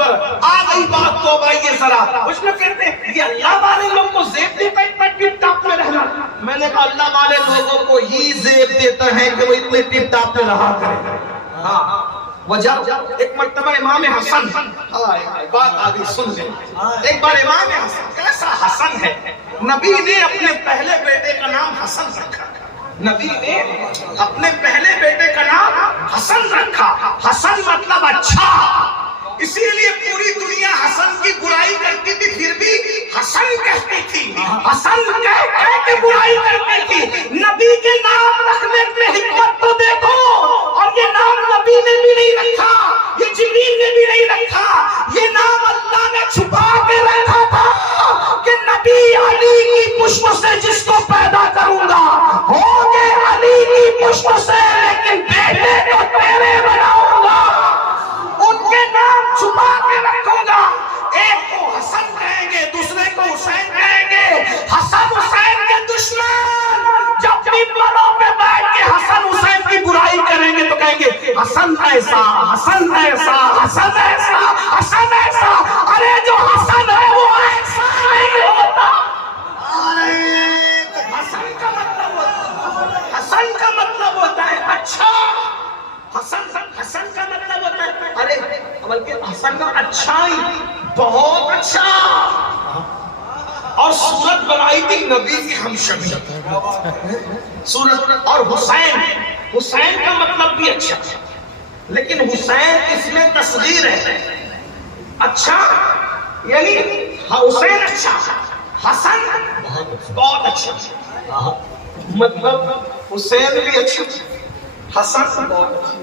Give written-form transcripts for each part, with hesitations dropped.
اکبر، آ گئی بات تو آئیے ذرا. کچھ لوگ کہتے ہیں یہ اللہ والے لوگ کو زیب دیتا ہے اتنا ٹپ ٹاپ میں رہنا. میں نے کہا اللہ والے لوگوں کو ہی زیب دیتا ہے کہ وہ اتنے ٹپ ٹاپ میں رہا کرے. ہاں وجہ ایک مرتبہ امام حسن، بات آگئی سن لیں. ایک بار امام حسن، کیسا حسن ہے، نبی نے اپنے پہلے بیٹے کا نام حسن رکھا. نبی نے اپنے پہلے بیٹے کا نام حسن رکھا. حسن مطلب اچھا. اسی لیے پوری دنیا حسن کی برائی کرتی تھی پھر بھی حسن کہتی تھی. حسن کہہ کے برائی کرتی تھی. نبی کے نام رکھنے میں حکمت تو دیکھو. اور یہ نام نبی نے بھی نہیں رکھا، یہ جبریل نے بھی نہیں رکھا. یہ نام اللہ نے چھپا کے رکھا تھا کہ نبی علی کی پشت سے جس کو پیدا کروں گا ہوگے علی کی پشت سے، لیکن بیٹے کو تیرے بناؤں گا. ان کے نام چھپا کے رکھوں گا. ایک کو حسن کہیں گے، دوسرے کو حسین کہیں گے. حسن حسین کے دشمن جب ممبروں پہ بیٹھ کے حسن حسین کی برائی کریں گے تو کہیں گے حسن ایسا، حسن ایسا، حسن ایسا، حسن ایسا. ارے جو حسن ہے وہ ایسا نہیں ہوتا. حسن کا مطلب ہوتا ہے اچھا. حسن کا مطلب ہوتا ہے ارے بلکہ حسن کا اچھائی، بہت اچھا. اور صورت بنائی تھی نبی کی ہمشبی صورت. اور حسین کا مطلب بھی اچھا، لیکن حسین اس میں تصغیر ہے. اچھا یعنی حسین اچھا، حسن بہت اچھا. مطلب حسین بھی اچھا، حسن بہت اچھا.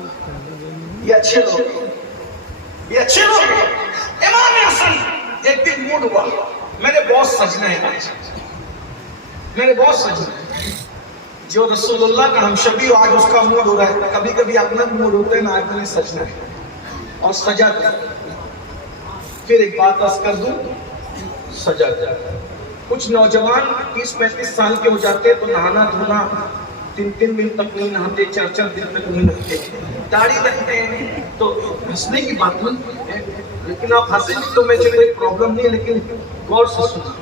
یہ اچھے لوگ، یہ اچھے لوگ. امام حسن ایک دن موڈ ہوا، میں نے بہت سجنا ہے، میں نے بہت سجنا ہے. جو رسول اللہ کا ہمشبی آج اس کا موڈ ہو رہا ہے. کبھی کبھی اپنا موڈ ہوتا ہے نا، آج میں نے سجنا ہے اور سجا دیا. پھر ایک بات عرض کر دوں، سجا دیا. کچھ نوجوان 30-35 سال کے ہو جاتے تو نہانا دھونا 3 دن تک نہیں نہاتے، 4 دن تک نہیں نہاتے. داڑھی رکھتے ہیں تو ہنسنے کی بات نہیں ہے، لیکن آپ ہنسیں تو میں کوئی پرابلم نہیں ہے، لیکن غور سے سنیں،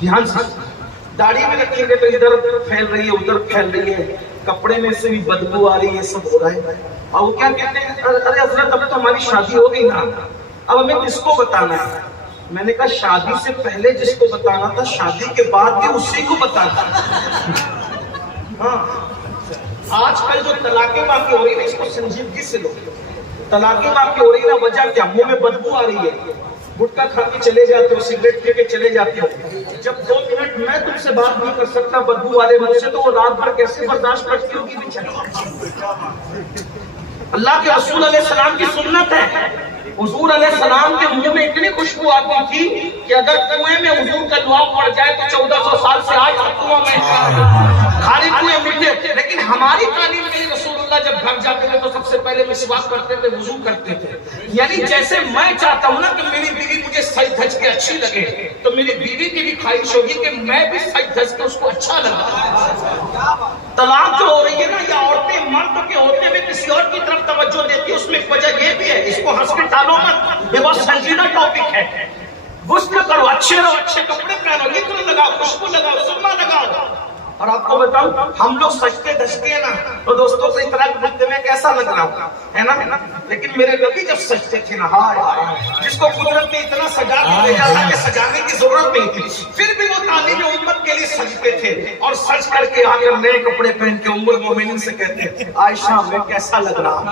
دھیان سے. داڑھی میں رکھیں گے تو ادھر پھیل رہی ہے، ادھر پھیل رہی ہے، کپڑے میں سے بھی بدبو آ رہی ہے، یہ سب ہو رہا ہے. اور وہ کیا کہتے ہیں، ارے حضرت اب تو ہماری شادی ہو گئی نا، اب ہمیں کس کو بتانا ہے. میں نے کہا شادی سے پہلے جس کو بتانا تھا شادی کے بعد بھی اسی کو بتانا. ہاں آج کل جو طلاقیں واقع ہو رہی ہے اس کو سنجیدگی سے لو. طلاقیں واقع ہو رہی ہے نا، وجہ کیا، منہ میں بدبو آ رہی ہے، گٹکا کھا کے چلے جاتے ہو، سگریٹ پی کے چلے جاتے ہو. جب 2 منٹ میں تم سے بات نہیں کر سکتا بدبو والے منہ سے، تو وہ رات بھر کیسے برداشت کرتی ہوگی بیچاری. اللہ کے رسول علیہ السلام کی سنت ہے، حضور علیہ السلام کے منہ میں اتنی خوشبو آتی تھی کہ اگر کنویں میں حضور کا دعا پڑ جائے تو 1400 سال سے آج تک کنواں میں خالی کنویں ملتے. لیکن ہماری تعلیم میں رسول اللہ جب گھر جاتے تھے تو سب سے پہلے مسواک کرتے تھے، وضو کرتے تھے. یعنی جیسے میں چاہتا ہوں نا کہ میری بیوی مجھے سج دھج کے اچھی لگے، تو میری بیوی کی بھی خواہش ہوگی کہ میں بھی سج دھج کے اس کو اچھا لگا. طلاق جو ہو رہی ہے نا، یا عورتیں مرد کے ہوتے ہوئے کسی اور کی طرف توجہ دیتی ہے، اس میں ایک وجہ یہ بھی ہے. اس کو ہنس کے ٹالو مت، یہ بہت سنجیدہ ٹاپک ہے. غسل کرو، اچھے رہو، اچھے کپڑے پہنو، عطر لگاؤ، خوشبو لگاؤ، سرما لگاؤ. اور آپ کو بتاؤں ہم لوگ سجتے دھجتے ہیں نا تو دوستوں سے اطلاع کرتے میں کیسا لگ رہا ہوں، ہے نا. لیکن میرے نبی جب سجتے تھے نا، جس کو قدرت نے اتنا سجا کے بھیجا تھا کہ سجانے کی ضرورت نہیں تھی، پھر بھی وہ تعلیم امت کے لیے سجتے تھے. اور سج کر کے آ کر نئے کپڑے پہن کے ام المومنین سے کہتے ہیں عائشہ میں کیسا لگ رہا ہوں.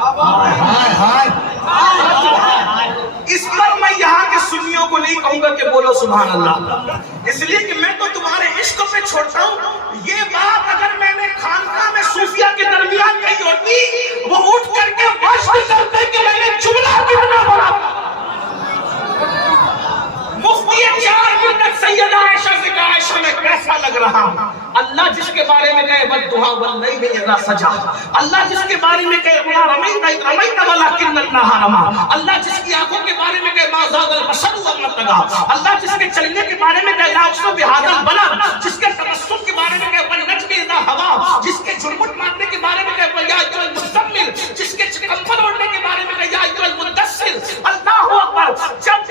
اس پر میں یہاں کے سنیوں کو نہیں کہوں گا کہ بولو سبحان اللہ، اس لیے کہ میں تو تمہارے عشق پہ چھوڑتا ہوں. یہ بات اگر میں نے خانقاہ میں صوفیہ کے درمیان کہی ہوتی، وہ اٹھ کر کے وشت کرتے کہ میں نے جملہ کتنا بڑا. مفتی 4 منٹ سیدہ عائشہ سے کہا عائشہ میں کیسا لگ رہا ہوں. اللہ جس کے بارے میں کہے والضحیٰ واللیل اذا سجا، اللہ جس کے بارے میں کہے وما رمیت اذ رمیت ولکن اللہ رمی، اللہ جس کی آنکھوں کے بارے میں کہے ما زاغ البصر وما طغیٰ، اللہ جس کے چلنے کے بارے میں کہے لا اقسم بہذا البلد، جس کے تبسم کے بارے میں کہے والنجم اذا ہوا، جس کے جھرمٹ مارنے کے بارے میں کہے یا ایھا المزمل، جس کے کمبل اوڑھنے کے بارے میں کہے یا ایھا المدثر. اللہ اکبر. جب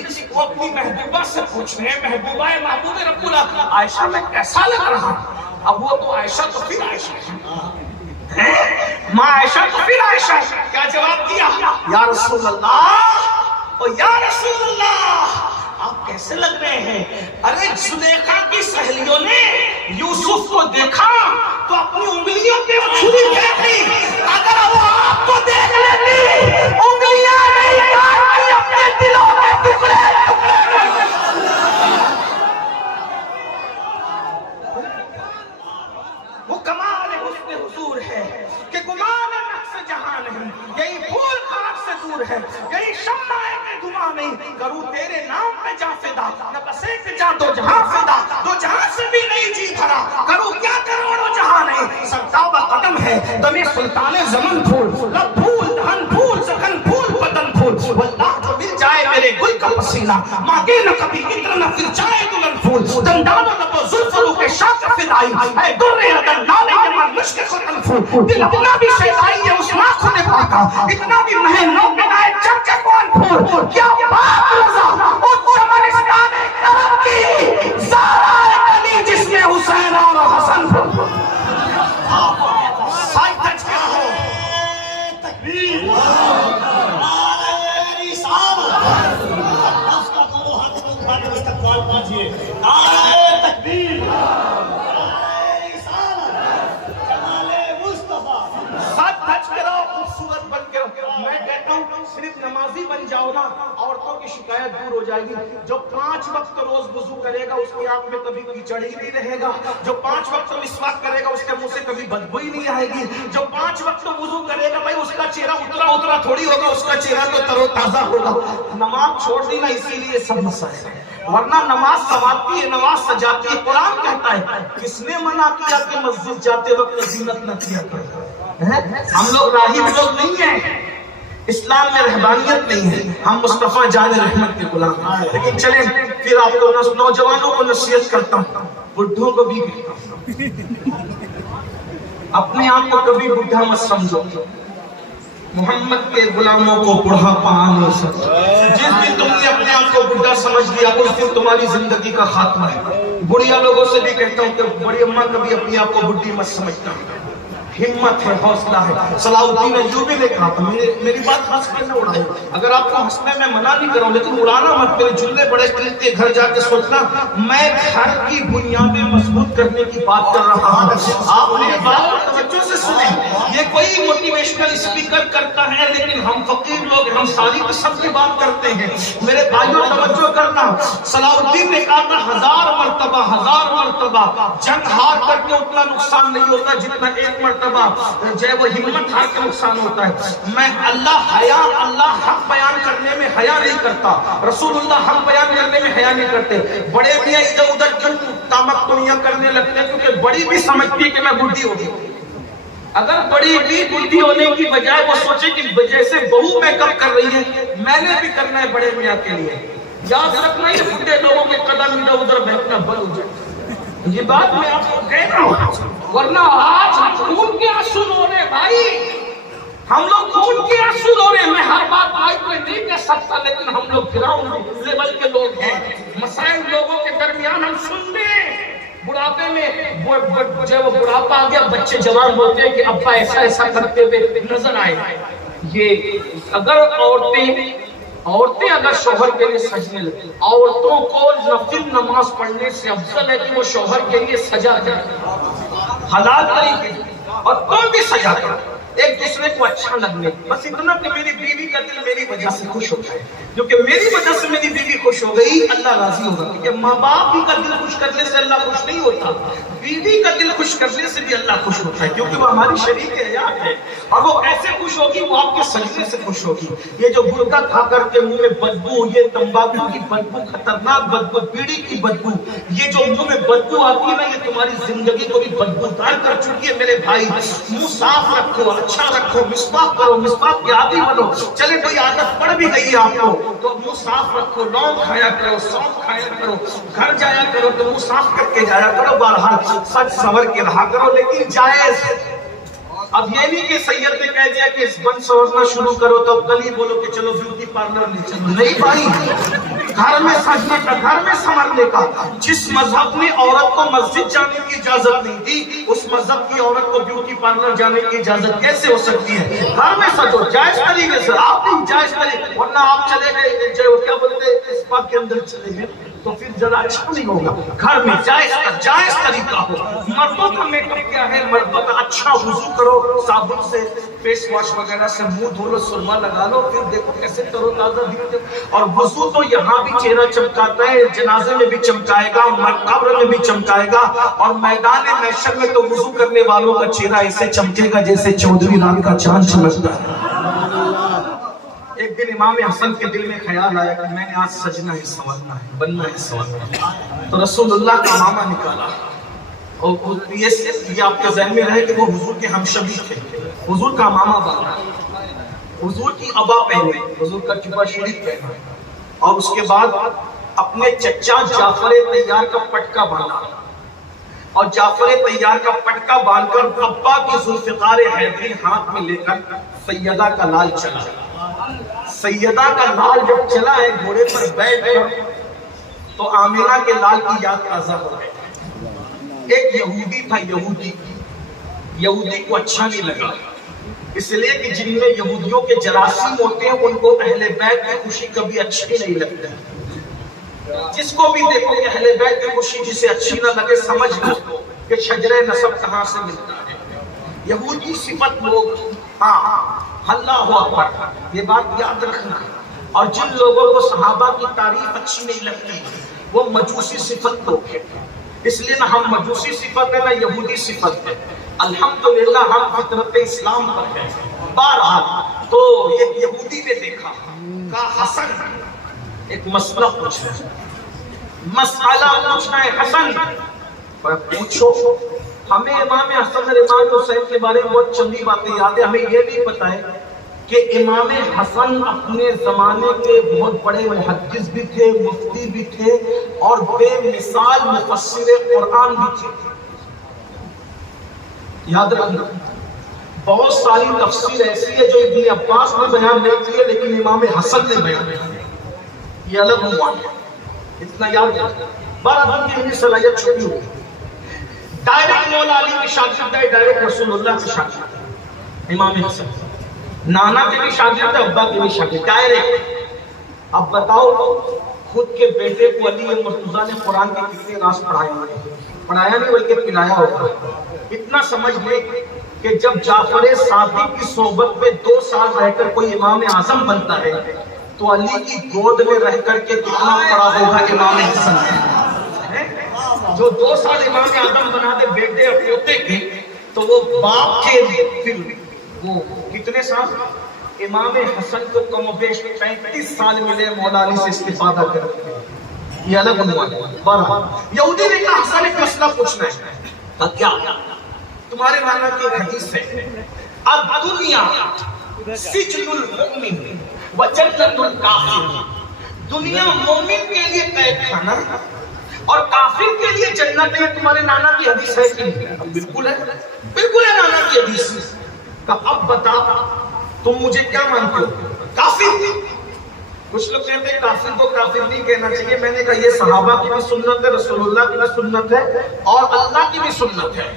زندگی وہ اپنی محبوبہ سے پوچھ رہے ہیں محبوبہ محبوب رب العالمین عائشہ میں کیسا لگ رہا؟ اب وہ تو عائشہ تو پھر عائشہ ہے، ماں عائشہ تو پھر عائشہ ہے. کیا جواب دیا؟ یا رسول اللہ، او یا رسول اللہ آپ کیسے لگ رہے ہیں؟ ارے زلیخا کی سہیلیوں نے یوسف کو دیکھا تو اپنی انگلیوں پہ وہ چھری پھینک دی. اگر وہ آپ کو دیکھ لیتی انگلیاں نہیں کاٹتی، اپنے دلوں میں ٹکڑے وہ کمال حسن حضور ہے کہ گمان نقص جہاں نہیں، یہی پھول خار سے دور ہے، یہی شمع میں دھواں نہیں. کروں تیرے نام پہ جا فدا، نہ بس ایک جا دو جہاں فدا، دو جہاں سے بھی نہیں جی بھرا، کروں کیا کروڑوں جہاں نہیں. سرتاب قدم ہے دم سلطان زمن پھول، لب پھول دہن پھول سخن پھول بدن پھول. واللہ جو مل جائے میرے گل کا پسینہ، مانگے نہ کبھی عطر نہ پھر جائے دلہن پھول. دندان و لب و زلفرو کے شاک فدائی، اے در عدن نالے یمن مشک ختن پھول. دل اپنا بھی شیدائی ہے اس ماں خود پاکا، اتنا بھی مہن نو بنائے چمچے کون پھول. کیا بات رضا اس چمنستان کرم کی، زہرا علی جس میں حسین اور حسن پھول. سائی تج کیا ہو تکبیر نعرہ رسالت، اس کا کرو ہاتھ کو اٹھا کے استقبال کیجیے. نعرہ تکبیر نعرہ رسالت، جمال مصطفیٰ. ساتھ تج کرو خوبصورت بن کے رہو. میں کہتا ہوں صرف نمازی بن جاؤ نا، عورتوں کی شکایت دور ہو جائے گی. جو 5 وقت روز وضو کرے گا اس کی آنکھ میں کبھی کیچڑ ہی نہیں رہے گا. جو 5 وقت مسواک کرے گا اس کے منہ سے کبھی بدبو ہی نہیں آئے گی. جو 5 وقت وضو کرے گا بھائی اس کا چہرہ اترا تھوڑی ہوگا، اس کا چہرہ تو تر و تازہ ہوگا. نماز چھوڑ دی نا اسی لیے سب مسائل ہے، ورنہ نماز سنوارتی ہے، نماز سجاتی ہے. قرآن کہتا ہے کس نے منع کیا کہ مسجد جاتے وقت زینت نہ کیا کرو. ہم لوگ راہب لوگ نہیں ہیں، اسلام میں رہبانیت نہیں ہے، ہم مصطفیٰ جان رحمت کے غلام ہیں. لیکن چلیں پھر آپ کو نوجوانوں کو نصیحت کرتا ہوں، بڈھوں کو بھی کہتا ہوں اپنے آپ کو کبھی بڈھا مت سمجھو. محمد کے غلاموں کو بڑھاپا نہیں سکتا. جس دن تم نے اپنے آپ کو بڈھا سمجھ لیا اس دن تمہاری زندگی کا خاتمہ ہے. بڑھیا لوگوں سے بھی کہتا ہوں کہ بڑی اماں کبھی اپنے آپ کو بڈھی مت سمجھتا. ہمت ہے، حوصلہ ہے. صلاح الدین ایوبی نے کہا تھا، میری بات ہنس کر نہ اڑائے، اگر آپ کو ہنسنے میں منع نہیں کروں لیکن اڑانا مت. میرے جملے بڑے ٹلتے، گھر جا کے سوچنا میں گھر کی بنیادیں مضبوط کرنے کی بات کر رہا ہوں. آپ میری بات توجہ سے سنیں. یہ کوئی موٹیویشنل اسپیکر کرتا ہے لیکن ہم فقیر لوگ ہم ساری قسم کی بات کرتے ہیں. میرے بھائیوں توجہ کرنا. صلاح الدین نے کہا تھا 1000 مرتبہ جنگ ہار کر کے اتنا نقصان نہیں ہوتا جتنا ایک مرتبہ جو ہے وہ ہمت ہار کے نقصان ہوتا ہے. میں اللہ حق بیان کرنے میں حیا نہیں کرتا، رسول اللہ حق بیان کرنے میں حیا نہیں کرتے. بڑے میاں ادھر ادھر کیوں تامک دنیا کرنے لگتے ہیں؟ کیونکہ بڑی بھی سمجھتی ہے کہ میں بڈھی ہو گئی. اگر بڑی بھی بڈھی ہونے کی بجائے وہ سوچے کہ جیسے بہو میک اپ کر رہی ہے میں نے بھی کرنا ہے بڑے میاں کے لیے. یاد رکھنا یہ بڈھے لوگوں کے قدم ادھر ادھر بہتنا بند ہو جائے. یہ بات میں آپ کو کہہ رہا ہوں، ورنہ آج ہم خون کے آنسو رو رہے بھائی، ہم لوگ خون کے آنسو رو رہے. میں ہر بات مائک میں نہیں کہہ سکتا لیکن ہم لوگ گراؤنڈ لیول کے لوگ ہیں. مسائل لوگوں کے درمیان ہم سن رہے ہیں. بڑھاپے میں جو وہ بڑھاپا آ گیا، بچے جوان ہوتے ہیں کہ ابا ایسا کرتے ہوئے نظر آئے. یہ اگر عورتیں اگر شوہر کے لیے سجنے لگیں، عورتوں کو نفل نماز پڑھنے سے افضل ہے کہ وہ شوہر کے لیے سجا جائے حلال طریقے سے، اور تم بھی سجا کرو ایک دوسرے کو اچھا لگنے. بس اتنا کہ میری بیوی کا دل میری وجہ سے خوش ہو جائے، کیونکہ میری وجہ سے میری بیوی خوش ہو گئی اللہ راضی ہوگا. کیونکہ ماں باپ بھی کا دل خوش کرنے سے اللہ خوش نہیں ہوتا، بیوی کا دل خوش کرنے سے بھی اللہ خوش ہوتا ہے، کیونکہ وہ ہماری شریک حیات ہے. اور وہ ایسے خوش ہوگی، وہ آپ کے سجدے سے خوش ہوگی. یہ جو گٹکا کھا کر کے منہ میں بدبو، یہ تمباکو کی بدبو، خطرناک بدبو، بیڑی کی بدبو، یہ جو منہ میں بدبو آتی ہے نا، یہ تمہاری زندگی کو بھی بدبودار کر چکی ہے. میرے بھائی منہ صاف رکھو، اچھا رکھو، مسواک کرو، مسواک کے عادی بنو. چلے کوئی عادت پڑ بھی گئی آپ کو تو منہ صاف رکھو، لونگ کھایا کرو، سونف کھایا کرو، گھر جایا کرو تو منہ صاف کر کے جایا کرو، بہرحال سچ سنور کے رہا کرو لیکن جائز. اب یہ نہیں کہ سید نے کہہ دیا کہ اس بن سورنا شروع کرو تو اب کل ہی بولو کہ چلو بیوٹی پارلر نہیں. چلو نہیں بھائی، گھر میں سجنے کا، گھر میں سنورنے کا۔ جس مذہب نے عورت کو مسجد جانے کی اجازت نہیں دی، اس مذہب کی عورت کو بیوٹی پارلر جانے کی اجازت کیسے ہو سکتی ہے؟ گھر میں سجو جائز طریقے سے، آپ بھی جائز طریقے، ورنہ آپ چلے گئے جو کیا بولتے ہیں اس بات کے اندر چلے گئے تو پھر ذرا اچھا نہیں ہوگا۔ گھر میں جائز طریقہ ہو۔ مردوں کا میک اپ کیا ہے؟ مردوں کا اچھا وضو کرو، صابن سے فیس واش وغیرہ سے منہ دھو لو، سرما لگا لو، پھر دیکھو کیسے ترو تازہ دکھتے۔ اور وضو تو یہاں بھی چہرہ چمکاتا ہے، جنازے میں بھی چمکائے گا، قبر میں بھی چمکائے گا، اور میدان محشر میں تو وضو کرنے والوں کا چہرہ ایسے چمکے گا جیسے 14ویں رات کا چاند چمکتا ہے۔ ایک دن امام حسن کے دل میں خیال آیا کہ میں نے آج سجنا ہے، سنورنا ہے، بننا ہے، سنورنا ہے۔ تو رسول اللہ کا امامہ نکالا، اور یہ آپ کے ذہن میں رہے کہ وہ حضور کے ہمشبی تھے۔ حضور کا امامہ باندھا، حضور کی عبا پہنے، حضور کا جبہ شریف پہنا، اور اس کے بعد اپنے چچا جعفر طیار کا پٹکا باندھا، اور جعفر طیار کا پٹکا باندھ کر ابا کی ذوالفقار حیدری ہاتھ میں لے کر سیدہ کا لال چلا۔ سیدہ کا لال جب چلا ہے گھوڑے پر بیٹھ کر تو آمینہ کے لال کی یاد تازہ ہو گئی۔ ایک یہودی تھا، یہودی کو اچھا نہیں لگا، اس لیے کہ جن میں یہودیوں کے جراثیم ہوتے ہیں ان کو اہل بیت کی خوشی کبھی اچھی نہیں لگتی۔ جس کو بھی دیکھو کہ اہل بیت کی خوشی جسے اچھی نہ لگے، سمجھ لو کہ شجرہ نسب کہاں سے ملتا ہے۔ یہودی صفت لوگ، ہاں اللہ اکبر، یہ بات یاد رکھنا۔ اور جن لوگوں کو صحابہ کی تعریف اچھی نہیں لگتی وہ مجوسی صفت لوگ ہیں، اس لیے نہ ہم مجوسی صفت ہے نہ یہودی صفت ہے، الحمدللہ ہم فطرت اسلام پر ہیں۔ بہرحال تو ایک یہودی نے دیکھا، کہا حسن ایک مسئلہ پوچھنا ہے، مسئلہ پوچھنا ہے حسن، پوچھو۔ ہمیں امام حسن اور امام حسین کے بارے میں بہت چندی باتیں یاد ہیں، ہمیں یہ بھی پتا ہے کہ امام حسن اپنے زمانے کے بہت بڑے محدث بھی تھے، مفتی بھی تھے، اور بے مثال مفسر قرآن بھی تھے۔ یاد رکھنا، بہت ساری تفسیر ایسی ہے جو ابن عباس نے بیان نہیں کی ہے لیکن امام حسن نے بیان کی، یہ الگ عنوان ہے، اتنا یاد رکھنا۔ بارہ دن کی صلاحیت چھوٹی ہوگی، ڈائریکٹ مولا علی کی شاگرد ہے، ڈائریکٹ رسول اللہ کی شاگرد ہے امام حسن، نانا کے بھی شاگرد ہے، ابا کے بھی شاگرد، ڈائریکٹ۔ اب بتاؤ خود کے بیٹے کو علی مرتضیٰ نے قرآن کے کتنے راز پڑھائے ہوئے، پڑھایا نہیں بلکہ پلایا ہوگا۔ اتنا سمجھ لے کہ جب جعفر صادق کی صحبت میں 2 سال رہ کر کوئی امام اعظم بنتا ہے تو علی کی گود میں رہ کر کے کتنا پڑا ہوگا امام حسن، جو 2 سال امام اعظم بنا دے بیٹے اور پوتے کے، تو وہ باپ کے پھر وہ کتنے سال؟ امام حسن کو کم و بیش 35 سال ملے مولا علی سے استفادہ کرتے، یہ الگ عنوان ہے۔ بہرحال یہودی نے کہا حسن ایک مسئلہ پوچھنا ہے، کیا تمہارے نانا کی ایک حدیث ہے، الدنیا سجن المؤمن و جنت الکافر، دنیا مومن کے لیے قید خانہ اور کافر کے لیے جنت ہے۔ تمہارے نانا کی حدیث ہے کہ نہیں؟ بالکل ہے، بالکل ہے نانا کی حدیث۔ اب بتا تم مجھے کیا مانتے ہو؟ کافر؟ کچھ لوگ کہتے ہیں کافر کو کافر نہیں کہنا چاہیے، میں نے کہا یہ صحابہ کی بھی سنت ہے، رسول اللہ کی بھی سنت ہے، اور اللہ کی بھی سنت ہے۔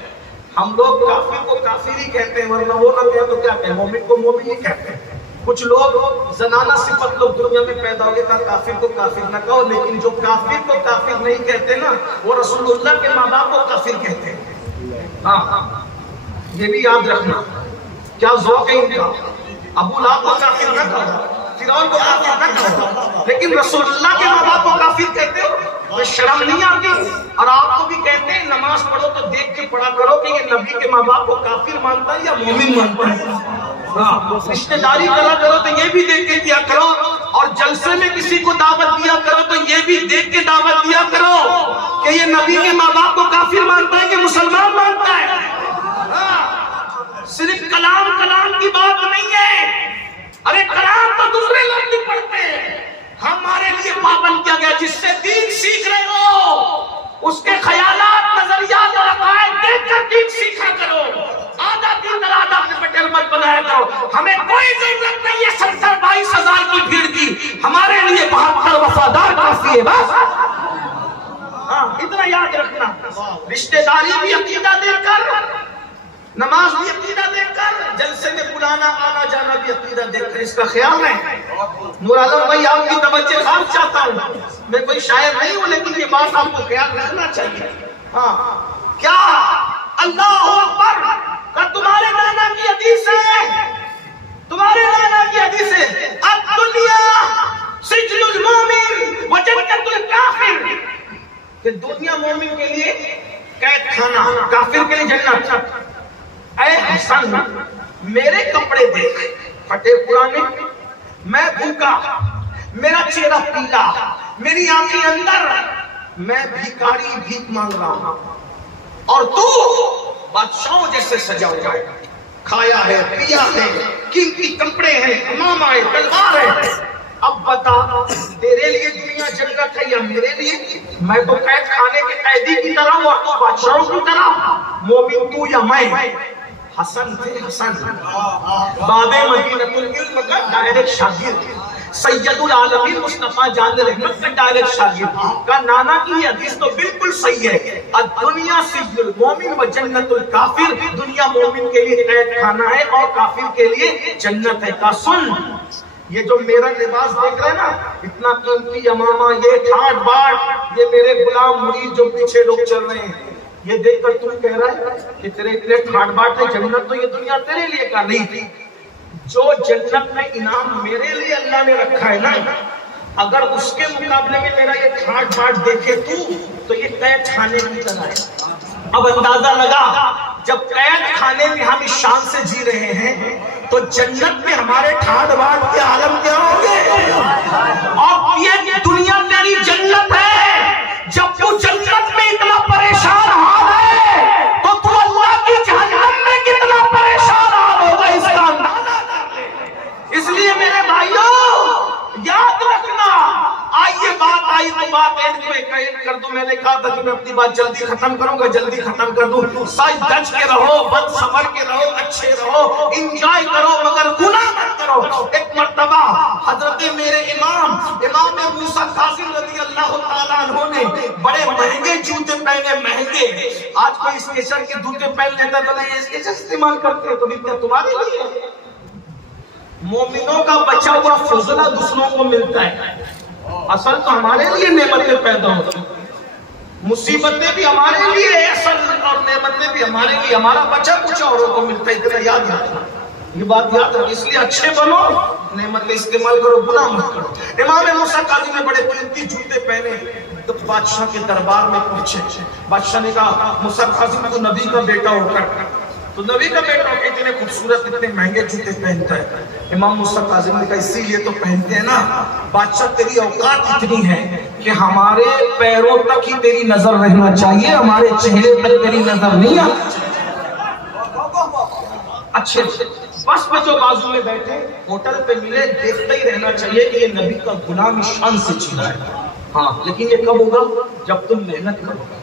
ہم لوگ کافر کو کافر ہی کہتے ہیں، ورنہ وہ نہ کہے تو کیا کہیں، مومن کو مومن ہی کہتے ہیں۔ کچھ لوگ زنانہ صفت لوگ دنیا میں پیدا ہوگے کہا کافر کو کافر نہ کہو، لیکن جو کافر کو کافر نہیں کہتے نا وہ رسول اللہ کے ماں باپ کو کافر کہتے ہیں۔ ہاں یہ بھی یاد رکھنا، کیا ذوق ہے ان کا، ابو لہب کو کافر نہ کہو، فرعون کو کافر نہ کہو، لیکن رسول اللہ کے ماں باپ کو کافر کہتے ہو، یہ شرم نہیں آتی؟ اور آپ کو بھی کہتے ہیں نماز پڑھو تو دیکھ کے پڑھا کرو کہ یہ نبی کے ماں باپ کو کافر مانتا ہے یا مومن مانتا ہے۔ رشتہ داری کرا کرو تو یہ بھی دیکھ کے کیا کرو، اور جلسے میں کسی کو دعوت دیا کرو تو یہ بھی دیکھ کے دعوت دیا کرو کہ یہ نبی کے ماں باپ کو کافر مانتا ہے کہ مسلمان مانتا ہے۔ صرف کلام کی بات نہیں ہے، ارے کلام تو دوسرے لوگ بھی پڑھتے ہیں، ہمارے لیے پابند کیا گیا جس سے دین سیکھ رہے ہو اس کے خیالات، نظریات اور عقائد دیکھ کر دین سیکھا کرو۔ آدھا دین آدھا پٹیل مت بنا بنایا کرو. ہمیں کوئی ضرورت نہیں ہے 70-22,000 کی بھیڑ کی, ہمارے لیے 72 وفادار کافی ہے بس. ہاں اتنا یاد رکھنا. رشتہ داری بھی عقیدہ دے کر, نماز بھی عقیدہ دیکھ کر, جلسے میں بلانا آنا جانا بھی عقیدہ دیکھ کر, اس کا خیال ہے. نور عالم بھائی آپ کی توجہ خاص چاہتا ہوں, میں کوئی شاعر نہیں ہوں لیکن یہ بات آپ کو خیال رکھنا چاہیے. ہاں کیا اللہ اکبر کا تمہارے نانا کی حدیث ہے, تمہارے نانا کی حدیث ہے, الدنیا سجن المومن و جنت الکافر, کہ دنیا مومن کے لیے قید خانہ, کافر کے لیے جنت. اے حسن میرے کپڑے دیکھ پھٹے پرانے, میں بھوکا, میرا چہرہ پیلا, میری آنکھیں اندر, میں بھیکاری بھیک مانگ رہا ہوں, اور تو بادشاہوں جیسے سجا ہوا ہے, کھایا ہے پیا ہے, قیمتی کپڑے ہیں, امامہ ہے, تلوار ہے. اب بتا تیرے لیے دنیا جنت ہے یا میرے لیے؟ میں تو قید خانے کے قیدی کی طرح ہوں اور تو بادشاہوں کی طرح. مومن تو یا میں؟ حسن تھے حسن, باب مدینۃ العلم کا ڈائریکٹ شاگرد, سید العالمین مصطفیٰ جان رحمت کا ڈائریکٹ شاگرد کا نانا کی یہ حدیث تو بالکل صحیح ہے. الدنیا سجن المومن و جنت الکافر, دنیا مومن کے لیے قید خانہ ہے اور کافر کے لیے جنت ہے. کا سن, یہ جو میرا لباس دیکھ رہے ہیں نا, اتنا قیمتی امامہ, یہ ٹھاٹ باٹ, یہ میرے غلام مرید جو پیچھے لوگ چل رہے ہیں, یہ دیکھ کر تم کہہ رہا ہے کہ تیرے اتنے ٹھاٹ باٹ ہے, جنت تو یہ دنیا تیرے لیے کا نہیں تھی. جو جنت میں انعام میرے لیے اللہ نے رکھا ہے نا, اگر اس کے مقابلے میں میرا یہ ٹھاٹ باٹ دیکھے تو یہ قید خانے کی طرح ہے. اب اندازہ لگا, جب قید خانے میں ہم اس شان سے جی رہے ہیں تو جنت میں ہمارے ٹھاٹ باٹ کے عالم کیا ہوں گے. اور یہ دنیا تیری جنت ہے, جب تو جنت میں اتنا پریشان حال ہے تو تو اللہ کی جہنم میں کتنا پریشان حال ہوگا, اس کا اندازہ کر لے. اس لیے میرے بھائیوں یاد رکھنا, آئیے بات آئی تو بات اینڈ کر دوں. میں نے کہا تھا کہ میں اپنی بات جلدی ختم کروں گا, جلدی ختم کر دوں. سچ دج کے رہو, بد صبر کے رہو, اچھے رہو, انجوائے کرو مگر گناہ مت کرو. ایک مرتبہ حضرت میرے امام موسیٰ کاظم رضی اللہ تعالیٰ عنہ نے بڑے مہنگے جوتے پہنے, مہنگے. آج کوئی اسکیچر کے جوتے پہن لیتا تو نہیں, اسکیچر استعمال کرتے تو کیا تمہارے لیے؟ مومنوں کا بچا ہوا فضلہ دوسروں کو ملتا ہے, اصل تو ہمارے لیے نعمتیں پیدا ہوتی ہیں, مصیبتیں بھی ہمارے لیے اصل اور نعمتیں بھی ہمارے لیے, ہمارا بچا کچھ اوروں کو ملتا ہے. اتنا یاد رکھنا, یہ بات یاد رکھ. اس لیے اچھے بنو, نعمتیں استعمال کرو, گناہ مت کرو. امام موسیٰ کاظم نے بڑے قیمتی جوتے پہنے تو بادشاہ کے دربار میں پہنچے. بادشاہ نے کہا موسیٰ کاظم تو نبی کا بیٹا ہو کر, تو نبی کا بیٹا ہو کے اتنے خوبصورت اتنے مہنگے جوتے پہنتا ہے. امام موسیٰ کاظم نے کہا اسی لیے تو پہنتے ہیں نا بادشاہ, تیری اوقات اتنی ہے کہ ہمارے پیروں تک ہی تیری نظر رہنا چاہیے, ہمارے چہرے تک تیری نظر نہیں آتی. اچھے بس میں جو بازو میں بیٹھے ہوٹل پہ ملے, دیکھتا ہی رہنا چاہیے کہ یہ نبی کا غلام شان سے جی رہا ہے. ہاں لیکن یہ کب ہوگا؟ جب تم محنت کرو گے,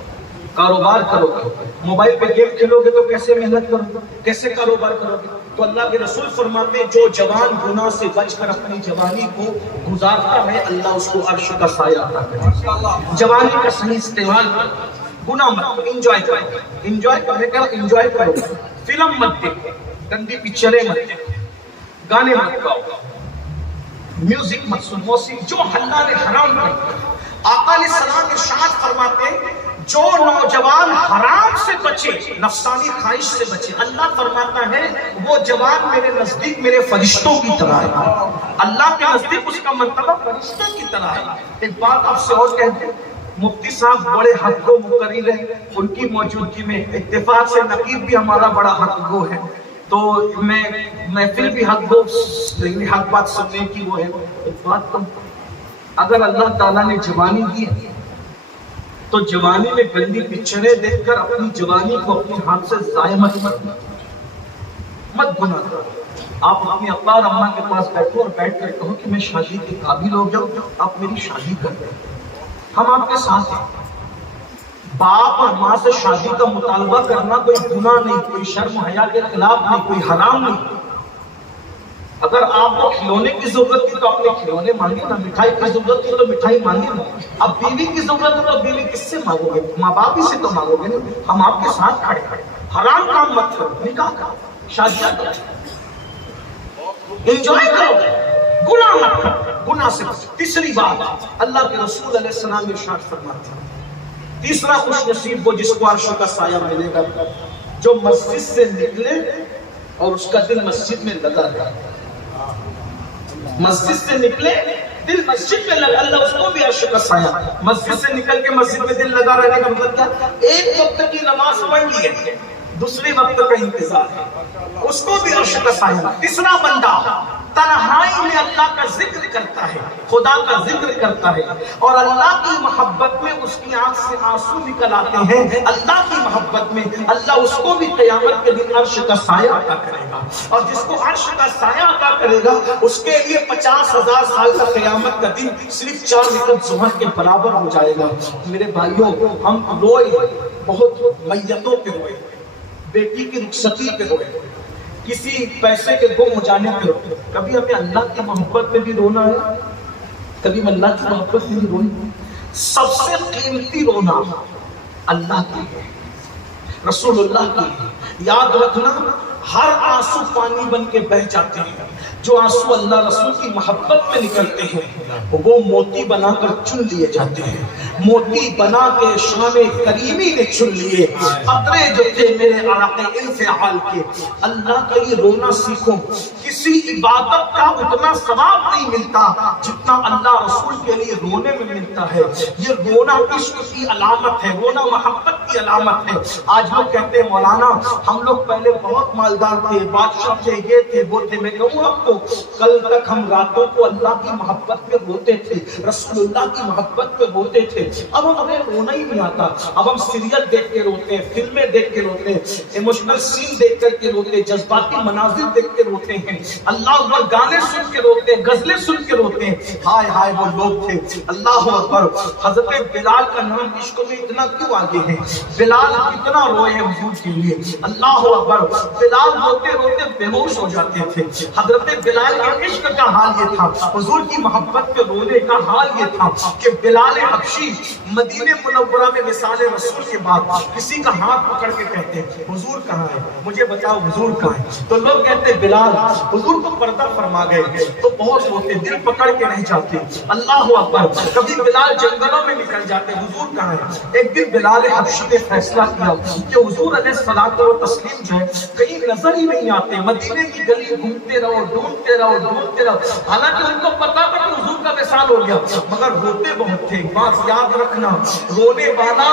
کاروبار کرو گے. موبائل پہ گیم کھیلو گے تو کیسے محنت کرو گے, کیسے کاروبار کرو گے؟ تو اللہ کے رسول فرماتے ہیں جو جوان گناہ سے بچ کر اپنی جوانی کو گزارتا ہے اللہ اس کو عرش کا سایہ عطا کرتا ہے. جوانی کا صحیح استعمال کرو, گناہ مت, انجوائے کرو. انجوائے کرنے کا انجوائے کرو, فلم مت دیکھو, گندی پکچریں مت دیکھو, گانے مت گاؤ, میوزک مت سنو, موسیقی جو اللہ نے حرام کر. آقا علیہ السلام ارشاد فرماتے ہیں جو نوجوان حرام سے بچے, نفسانی خواہش سے بچے, اللہ فرماتا ہے وہ جوان میرے نزدیک میرے فرشتوں کی طرح ہے. اللہ کے نزدیک اس کا مرتبہ فرشتوں کی طرح ہے. ایک بات آپ سے اور کہہ دیں, مفتی صاحب بڑے حق گو مقرر ہیں, ان کی موجودگی میں اتفاق سے نقیب بھی ہمارا بڑا حق گو ہے, تو میں پھر بھی حق بات سننے کی وہ ہے. ایک بات کم, اگر اللہ تعالیٰ نے جوانی دی ہے تو جوانی میں گندی پکچریں دیکھ کر اپنی جوانی کو اپنے ہاتھ سے ضائع مت گناہ کرو. آپ اپنی ابا اور اماں کے پاس بیٹھو اور بیٹھ کر کہو کہ میں شادی کے قابل ہو جاؤں, آپ میری شادی کر دیں, ہم آپ کے ساتھ ہیں. باپ اور ماں سے شادی کا مطالبہ کرنا کوئی گناہ نہیں, کوئی شرم حیا کے خلاف نہیں, کوئی حرام نہیں. اگر آپ کو کھلونے کی ضرورت تھی تو آپ نے کھلونے مانگے نا، مٹھائی کی ضرورت تھی تو مٹھائی مانگے نا، اب بیوی کی ضرورت ہے تو بیوی کس سے مانگو گے؟ ماں باپ ہی سے تو مانگو گے نا۔ ہم آپ کے ساتھ کھڑے کھڑے، حرام کام مت کرو، نکاح کرو، شادیاں کرو، انجوائے کرو، گناہ مت کرو، گناہ سے بچو۔ تیسری بات اللہ کے رسول علیہ السلام نے ارشاد فرمایا تھا، تیسرا خوش نصیب وہ جس کو عرش کا سایہ ملے گا، جو مسجد سے نکلے اور اس کا دل مسجد میں لگا رہے۔ مسجد سے نکلے دل مسجد میں لگا، اللہ اس کو بھی عرش کا سایہ۔ مسجد سے نکل کے مسجد میں دل لگا رہنے کا مطلب کیا؟ ایک وقت کی نماز پڑھ لی ہے، دوسری وقت کا انتظار ہے، اس کو بھی عرش کا سایہ۔ تیسرا بندہ تنہائی میں اللہ کا ذکر کرتا ہے، خدا کا ذکر کرتا ہے، اور اللہ کی محبت میں اس کی آنکھ سے آنسو نکل آتے ہیں، اللہ کی محبت میں اللہ اس کو بھی قیامت کے دن عرش کا سایہ عطا کرے گا۔ اور جس کو عرش کا سایہ عطا کرے گا اس کے لیے 50,000 سال کا قیامت کا دن صرف 4 رکعت ظہر کے برابر ہو جائے گا۔ میرے بھائیوں، ہم روئے، بہت میتوں پہ روئے، بیٹی کی رخصتی پہ روئے، کسی پیسے کے گم ہو جانے پہ روئے، کبھی ہمیں اللہ کی محبت میں بھی رونا ہے؟ کبھی ہم اللہ کی محبت میں بھی روئے؟ سب سے قیمتی رونا اللہ کی ہے، رسول اللہ کی ہے۔ یاد رکھنا، ہر آنسو پانی بن کے بہہ جاتے ہیں، جو آنسو اللہ رسول کی محبت میں نکلتے ہیں وہ موتی بنا کر چن لیے جاتے ہیں۔ موتی بنا کے شام کریمی نے چن لیے، قطرے جو تھے میرے عرق انفعال کے۔ اللہ کا یہ رونا سیکھو، کسی عبادت کا اتنا ثواب نہیں ملتا جتنا اللہ رسول کے لیے رونے میں ملتا ہے۔ یہ رونا عشق کی علامت ہے، رونا محبت کی علامت ہے۔ آج لوگ کہتے ہیں مولانا ہم لوگ پہلے بہت مالدار تھے، بادشاہ تھے، یہ تھے وہ تھے۔ میں کہوں آپ کو، کل تک ہم راتوں کو اللہ کی محبت پہ روتے تھے، رسول اللہ کی محبت پہ روتے تھے، اب ہمیں رونا ہی نہیں آتا۔ اب ہم سیریل دیکھ کے روتے ہیں، فلمیں دیکھ کے روتے ہیں، ایموشنل سین دیکھ کر کے روتے ہیں، جذباتی مناظر دیکھ کے روتے ہیں، اللہ اکبر گانے سن کے روتے ہیں، غزلیں سن کے روتے ہیں۔ ہائے ہائے وہ لوگ تھے، اللہ اکبر۔ حضرت بلال کا نام عشق میں اتنا کیوں آگے ہے؟ بلال کتنا روئے ہیں حضور کے لیے، اللہ اکبر۔ بلال روتے روتے بے ہوش ہو جاتے تھے۔ حضرت بلال کے عشق کا حال یہ تھا، حضور کی محبت پہ رونے کا حال یہ تھا کہ بلال حبشی مدینہ منورہ میں وصال رسول کے بعد کسی کا ہاتھ پکڑ کے کہتے ہیں حضور کہاں ہے، مجھے بتاؤ حضور کہاں ہے؟ تو لوگ کہتے ہیں بلال حضور کو پردہ فرما گئے، تو بہت روتے، دل پکڑ کے نہیں جاتے، اللہ اکبر۔ کبھی بلال جنگلوں میں نکل جاتے، حضور کہاں ہے؟ ایک دن بلال حبشی نے فیصلہ کیا کہ حضور علیہ الصلوۃ والتسلیم جو ہے کہیں نظر ہی نہیں آتے، مدینے کی گلی گھومتے رہو، ڈھونڈتے رہو، ڈھونڈتے رہو۔ حالانکہ ان کو پتا تھا کہ حضور کا وصال ہو گیا، مگر روتے بہت تھے۔ بات یاد رکھنا، رونے والا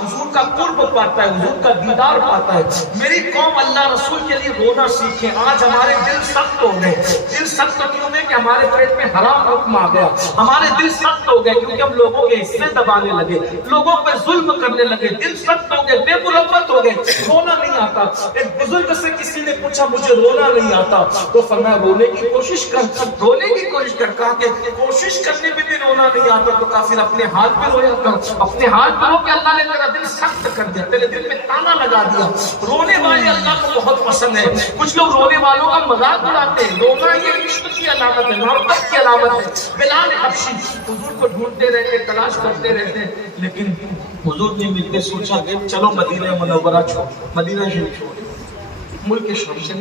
حضور کا قرب پاتا ہے، حضور کا دیدار پاتا ہے۔ میری قوم اللہ رسول کے لیے رونا سیکھے۔ آج ہمارے دل سخت ہو گئے، دل سخت کیوں میں کہ ہمارے پیٹ میں حرام حکم آ گیا، ہمارے دل سخت ہو گئے کیونکہ ہم لوگوں کے حصے دبانے لگے، لوگوں پہ ظلم کرنے لگے، دل سخت ہو گئے، بے مربت ہو گئے، رونا نہیں آتا۔ ایک بزرگ سے کسی نے پوچھا مجھے رونا نہیں آتا، تو فرمایا رونے کی کوشش کر، رونے کی کوشش کر۔ کہا کہ کوشش کرنے میں بھی رونا نہیں آتا تو کافر اپنے حال پہ رویا کر، اپنے حال پہ رو کہ اللہ نے تیرا دل سخت کر دیا، تیرے دل میں تالا لگا دیا۔ رونے والے اللہ کو بہت پسند ہے۔ کچھ لوگ رونے والوں کا مذاق اڑاتے ہیں، رونا یہ عشق کی علامت ہے، محبت کی علامت ہے۔ بلال حبشی حضور کو ڈھونڈتے رہتے، تلاش کرتے رہتے، لیکن حضور نے ملتے سوچا کہ چلو مدینہ منورہ چھوڑ، مدینہ شریف چھوڑ، ملک شام سے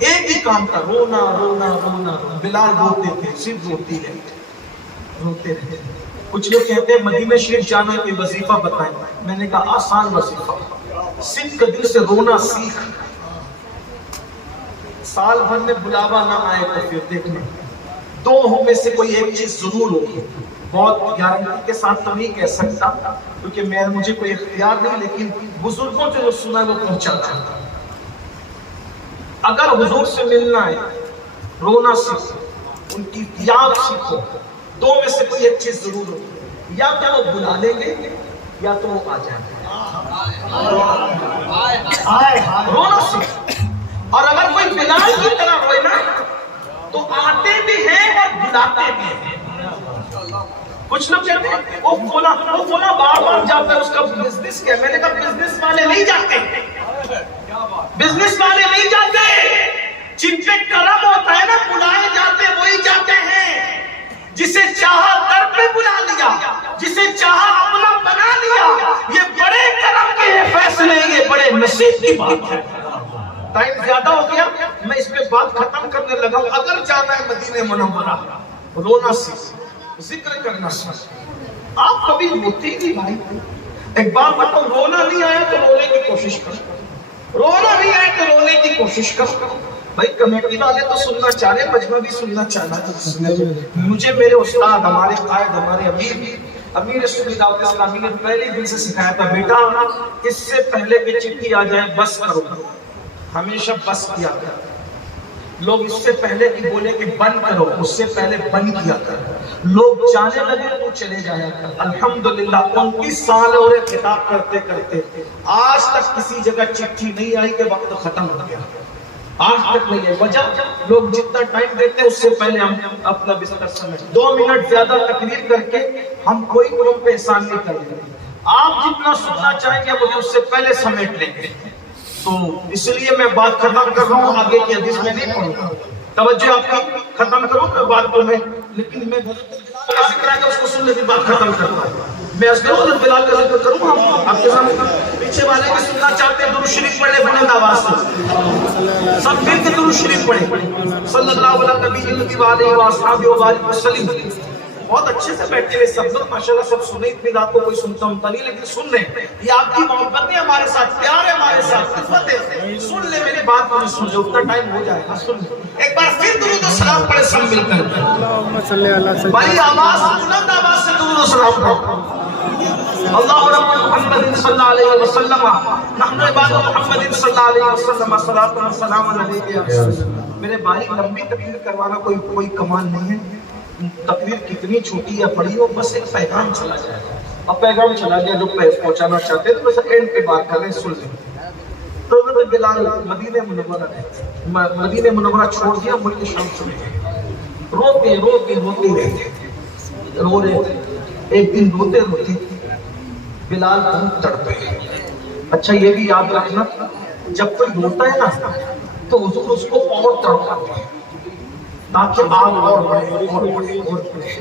ایک ہی کام تھا، رونا رونا رونا۔ بلال روتے تھے، صرف روتی رہتے، روتے رہتے۔ کچھ لوگ کہتے ہیں مدینہ شریف جانا کہ وظیفہ بتائیں، میں نے کہا آسان وظیفہ، صرف دل سے رونا سیکھ۔ سال بھر میں بلاوا نہ آئے تو پھر دیکھنا، دو میں سے کوئی ایک چیز ضرور ہوگی۔ بہت گارنٹی کے ساتھ تو نہیں کہہ سکتا کیونکہ مجھے کوئی اختیار نہیں، لیکن بزرگوں سے جو سنا ہے وہ پہنچا تھا۔ اگر حضور سے ملنا ہے، رونا سیکھو، ان کی یاد سیکھو، دو میں سے کوئی ایک چیز ضرور ہو، یا تو وہ بلا لیں گے یا تو وہ آ جائیں گے۔ رونا سیکھو، اور اگر کوئی بلال کی طرح روئے نا تو آتے بھی ہیں اور بلاتے بھی ہیں۔ کچھ لوگ کہتے ہیں وہ فلاں بار بار جاتا ہے، اس کا بزنس کیا ہے؟ میں نے کہا بزنس والے نہیں جاتے، بزنس والے نہیں جاتے، جن پہ کرم ہوتا ہے نا، بلائے جاتے وہی جاتے ہیں. جسے چاہا در پہ بلا لیا، جسے چاہا اپنا بنا لیا. یہ بڑے کرم کے فیصلے، یہ بڑے نصیب کی بات ہے. ٹائم زیادہ ہو گیا، میں اس پہ بات ختم کرنے لگا ہوں. اگر جانا ہے مدینہ منورہ، رونا سیکھ، ذکر کرنا سیکھ. آپ کبھی روتے نہیں بھائی. ایک بار بتاؤ، رونا نہیں آیا تو رونے کی کوشش کرو، رونا نہیں آیا تو رونے کی کوشش کرو. بھائی کمیٹی والے تو سننا چاہ رہے، مجمع بھی سننا چاہنا ہے. مجھے میرے استاد، ہمارے قائد، ہمارے امیر سنی دعوت اسلامی نے پہلے دن سے سکھایا تھا، بیٹا اس سے پہلے کہ چٹھی آ جائے بس کرو. ہمیشہ بس کیا کر. لوگ اس سے پہلے کہ بولے کہ بند کرو، اس سے پہلے بند کیا کر. لوگ جانے لگے تو چلے جایا کر. الحمدللہ 29 سال ہو رہے خطاب کرتے کرتے، آج تک کسی جگہ چٹھی نہیں آئی کہ وقت ختم ہو گیا. آج تک نہیں ہے. وجہ لوگ جتنا ٹائم دیتے ہیں اس سے پہلے ہم اپنا بستر سمیٹ. 2 منٹ زیادہ تقریر کر کے ہم کوئی قوم پہ احسان نہیں کر رہے. آپ جتنا سننا چاہیں گے مجھے اس سے پہلے سمیٹ لیں گے. تو اس لیے میں بات ختم کر رہا ہوں، آگے کی حدیث میں نہیں پڑھوں گا. توجہ آپ کی ختم کروں میں بات کو میں، لیکن میں ذکر ہے کہ اس کو سننے کی بات ختم کرتا ہوں. میں اصغر بلال کا ذکر کروں گا آپ کے سامنے. پیچھے والے بھی سننا چاہتے ہیں درود شریف پڑھے بلند آواز سے. سب مل کے درود شریف پڑھے. صلی اللہ علیہ نبی علیہ وآلہ وآلہ وسلم. بہت اچھے سے بیٹھے ہوئے سب لوگ ماشاءاللہ، سب سنے. اتنی رات کو کوئی سنتا ہوں نہیں، لیکن سن رہے ہیں. یہ آپ کی محبت ہے ہمارے ساتھ، پیار ہے ہمارے ساتھ، خدمت ہے. سن لے میری بات کو، سن لے، اتنا ٹائم ہو جائے گا. سن لے ایک بار پھر درود و سلام پڑھے سب مل کر. بھائی آواز، بلند آواز سے درود و سلام پڑھو. اللہ رب محمد صلی اللہ علیہ وسلم، نحن عباد محمد صلی اللہ علیہ وسلم، صلاۃ و سلام علیہ. میرے بھائی لمبی تقریر کروانا کوئی کمال نہیں ہے. تقریر کتنی چھوٹی ہے پڑھی ہو، بس ایک پیغام چلا جائے. اب پیغام چلا گیا، جو پہنچانا چاہتے ہیں تو بس اینڈ پہ بات کر رہے ہیں، سن لیں. تو حضرت بلال مدینہ منورہ چھوڑ دیا، ملک شام چلے گئے. روتے رہے تھے. ایک دن روتے روتے بلال بہت تڑپے. اچھا یہ بھی یاد رکھنا، جب کوئی روتا ہے نا تو حضور اس کو اور تڑپاتے ہیں تاکہ آپ اور بڑھے اور بڑھے اور بڑھے.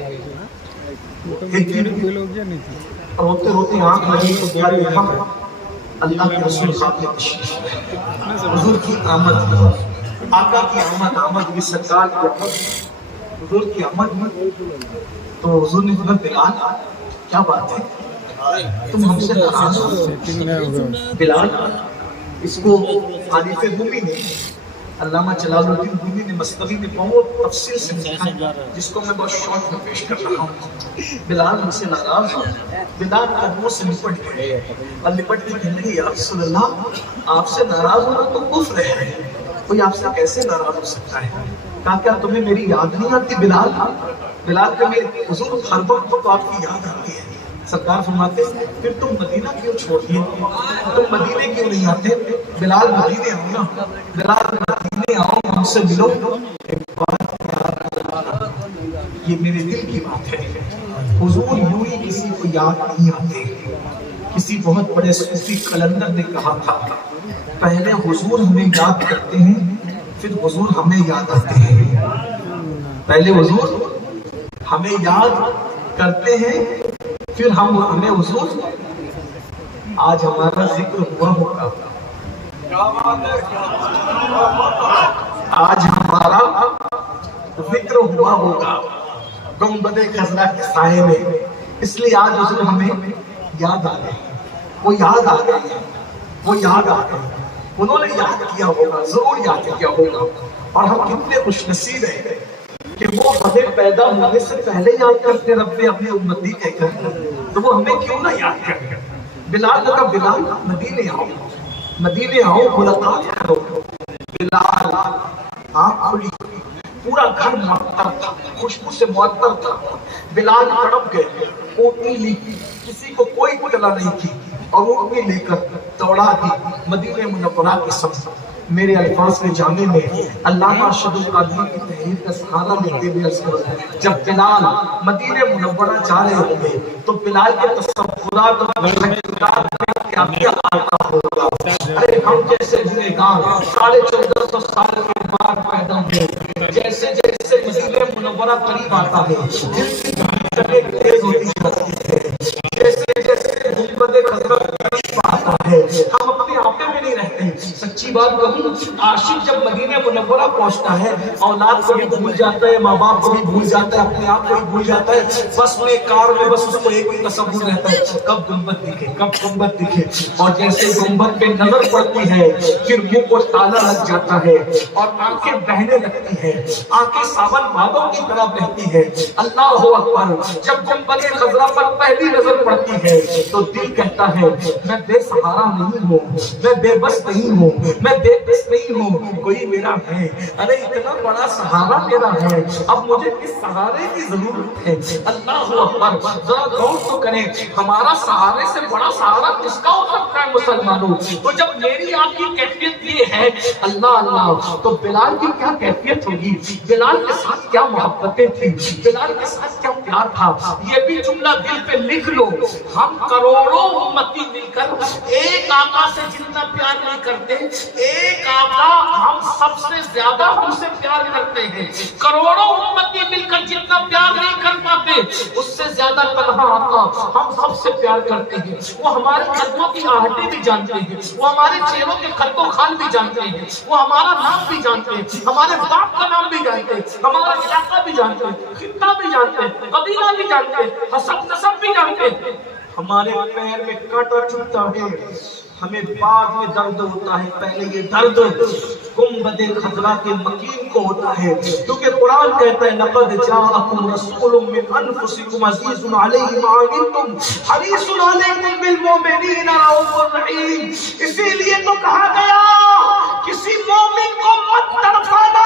ایک دن روتے روتے آنکھ لگی تو کیا دیکھا، اللہ کے رسول صاحب نے تشریف لائے. حضور کی آمد، آقا کی آمد بھی، سرکار کی آمد، حضور کی آمد. تو حضور نے کہا بلال کیا بات ہے، تم ہم سے ناراض ہو؟ بلال، اس کو حنیف رومی نے، علامہ جلال الدین رومی نے مصنوی میں بہت تفصیل سے لکھا، جس کو میں بہت شوق میں پیش کر رہا ہوں. بلال ہم سے ناراض ہو. بلال قدموں سے لپٹ گئے اور لپٹ کے کہنے لگے یا رسول اللہ، آپ سے ناراض ہونا تو کفر ہے، کوئی آپ سے کیسے ناراض ہو سکتا ہے. کہا کیا تمہیں میری یاد نہیں آتی بلال؟ بلال کا میرے حضور ہر وقت تو آپ کی یاد آتی ہے. سرکار فرماتے پھر تم مدینہ کیوں چھوڑ دیے، تم مدینے کیوں نہیں آتے؟ بلال مدینے آؤ نا، بلال مدینے آؤ، ہم سے ملو. یہ میرے دل کی بات ہے. حضور یوں ہی کسی کو یاد نہیں آتے. کسی بہت بڑے صوفی قلندر نے کہا تھا، پہلے حضور ہمیں یاد کرتے ہیں پھر حضور ہمیں یاد آتے ہیں. پہلے حضور ہمیں یاد کرتے ہیں پھر ہم ہمیں حضور. آج ہمارا ذکر ہوا ہوگا، آج ہمارا ذکر ہوا ہوگا گنبد خضرا کے سائے میں. اس لیے آج حضور ہمیں یاد آ گئے. وہ یاد آ گئے، وہ یاد آ گئے. انہوں نے یاد کیا ہوگا، ضرور یاد کیا ہوگا. اور ہم کتنے خوش نصیب ہیں کہ وہ ہمیں پیدا ہونے سے پہلے یاد کرتے رب نے اپنے امتی کہہ کر، تو وہ ہمیں کیوں نہ یاد کرے. بلال کا بلال مدینے آؤ، مدینے آؤ، ملاقات کرو. بلال آنکھ کھلی، پورا گھر معطر تھا، خوشبو سے معطر تھا. بلال تڑپ گئے. اونٹنی لی، کسی کو کوئی اطلاع نہیں تھی، اور اونٹنی لے کر دوڑا دی مدینہ منورہ کی سمت. میرے الفاظ کے جامع میں علامہ ارشد القادری کی تحریر کا سہارا لیتے ہوئے عرض کروں، جب بلال مدینہ منورہ جا رہے ہوں گے تو بلال کے تصورات اور تشکیلات میں کیا کیا آتا ہوگا. ارے ہم ہم جیسے گنہگار 1450 سال کے بعد پیدا ہوئے. جیسے جیسے مدینہ منورہ قریب آتا ہے دل کی دھڑکنیں تیز ہوتی جاتی ہے. جیسے جیسے گنبد خضرا قریب آتا ہے ہم اپنے آپے میں نہیں رہتے. سچی بات کہوں, عاشق جب مدینہ منورہ پہنچتا ہے اولاد کو بھی بھول جاتا ہے, ماں باپ کو بھی بھول جاتا ہے, اپنے آپ کو بھی بھول جاتا ہے. بس میں کار میں بس اس کو ایک ہی تصور رہتا ہے, کب گنبد دکھے, کب گنبد دکھے. اور جیسے گنبد پہ نظر پڑتی ہے پھر منہ کو تالا لگ جاتا ہے اور آنکھیں بہنے لگتی ہیں, آنکھیں ساون بادوں کی طرح بہتی ہے. اللہ اکبر. جب گنبد خضرا پر پہلی نظر پڑتی ہے تو دل کہتا ہے میں بے سہارا نہیں ہوں, میں بے بس نہیں ہوں, میں بے بس نہیں ہوں, کوئی میرا ہے. ارے اتنا بڑا سہارا میرا ہے, اب مجھے کس سہارے کی ضرورت ہے. اللہ اکبر. ذرا غور تو کریں, ہمارا سہارے سے بڑا سہارا کس کا ہو سکتا ہے مسلمانوں. تو جب میری آپ کی کیفیت یہ ہے اللہ اللہ, تو بلال کی کیا کیفیت ہوگی, بلال کے ساتھ کیا محبتیں تھیں, بلال کے ساتھ کیا پیار تھا. یہ بھی جملہ دل پہ لکھ لو, ہم کروڑوں امتی مل کر ایک آقا سے جتنا پیار نہیں کرتے, ایک آقا ہم سب سے زیادہ ہم سے پیار کرتے ہیں. کروڑوں امتی مل کر جتنا پیار نہیں کر پاتے اس سے زیادہ تنہا آقا ہم سب سے پیار کرتے ہیں. وہ ہمارے قدموں کی آہٹیں بھی جانتے ہیں, وہ ہمارے چہروں کے خط و خال بھی جانتے ہیں, وہ ہمارا نام بھی جانتے ہیں, ہمارے باپ کا نام بھی جانتے ہیں, ہمارا علاقہ بھی جانتے ہیں, خطہ بھی جانتے ہیں, قبیلہ بھی جانتے ہیں, حسب نسب بھی جانتے ہیں. ہمارے پیر میں کانٹا چبھتا ہے, ہمیں بعد میں درد ہوتا ہے, پہلے یہ درد گنبد خضرا کے مکین کو ہوتا ہے. کیونکہ قرآن کہتا ہے لقد جاءکم رسول من انفسکم عزیز علیہ ما عنتم حریص علیکم بالمؤمنین رؤوف رحیم. اسی لیے تو کہا گیا کسی مومن کو مت تڑپانا,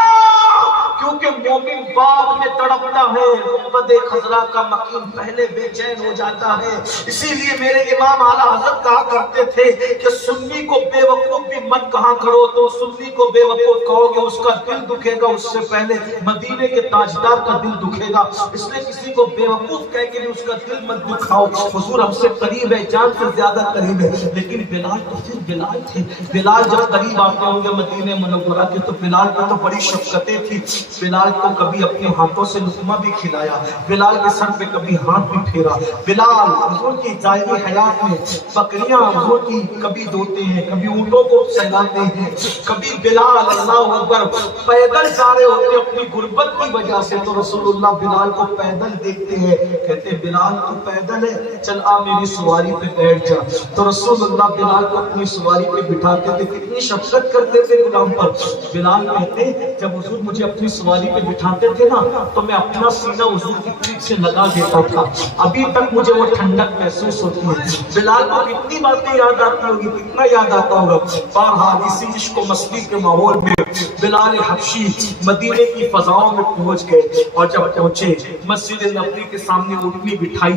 کیونکہ مومن بعد میں تڑپتا ہے, گنبد خضرا کا مکین پہلے بے چین ہو جاتا ہے. اسی لیے میرے امام اعلیٰ حضرت کہا کرتے تھے کہ سنی کو بے وقوف بھی مت کہا کرو, تو سنی کو بے وقوف کہو گے اس کا دل دکھے گا, اس سے پہلے مدینے کے تاجدار کا دل دکھے گا. اس لیے کسی کو بے وقوف کہہ کے بھی اس کا دل مت دکھاؤ. حضور ہم سے قریب ہے, جان سے زیادہ قریب ہے. لیکن بلال تو پھر بلال تھے. بلال جب قریب آتے ہوں گے مدینے منورہ کے تو بلال کو تو بڑی شفقتیں تھی. بلال کو کبھی اپنے ہاتھوں سے لقمہ بھی کھلایا, بلال کے سر پہ کبھی ہاتھ بھی پھیرا. بلال حضور کی ظاہری حیات میں بکریاں حضور کی کبھی دھوتے ہیں, کبھی اونٹوں کو سہلاتے ہیں, کبھی بلال اللہ اکبر پیدل جا رہے ہوتے اپنی غربت کی وجہ سے, تو رسول اللہ بلال کو پیدل دیکھتے ہیں, کہتے بلال تو پیدل ہے, چل آ میری سواری پہ بیٹھ جا. تو رسول اللہ بلال کو اپنی سواری پہ بٹھاتے تھے, کتنی شفقت کرتے تھے غلام پر. بلال کہتے جب حضور مجھے اپنی سواری پہ بٹھاتے تھے نا تو میں اپنا سینہ حضور کی پیٹھ سے لگا دیتا تھا, ابھی تک مجھے وہ ٹھنڈک محسوس ہوتی ہے. بلال کو کتنی باتیں یاد آتی ہوگی, کتنا یاد آتا ہوگا. بہرحال اسی عشق و مستی کے ماحول میں بلال حبشی مدینے کی فضاؤں میں پہنچ گئے, اور جب پہنچے مسجد نبوی کے سامنے اٹھنی بٹھائی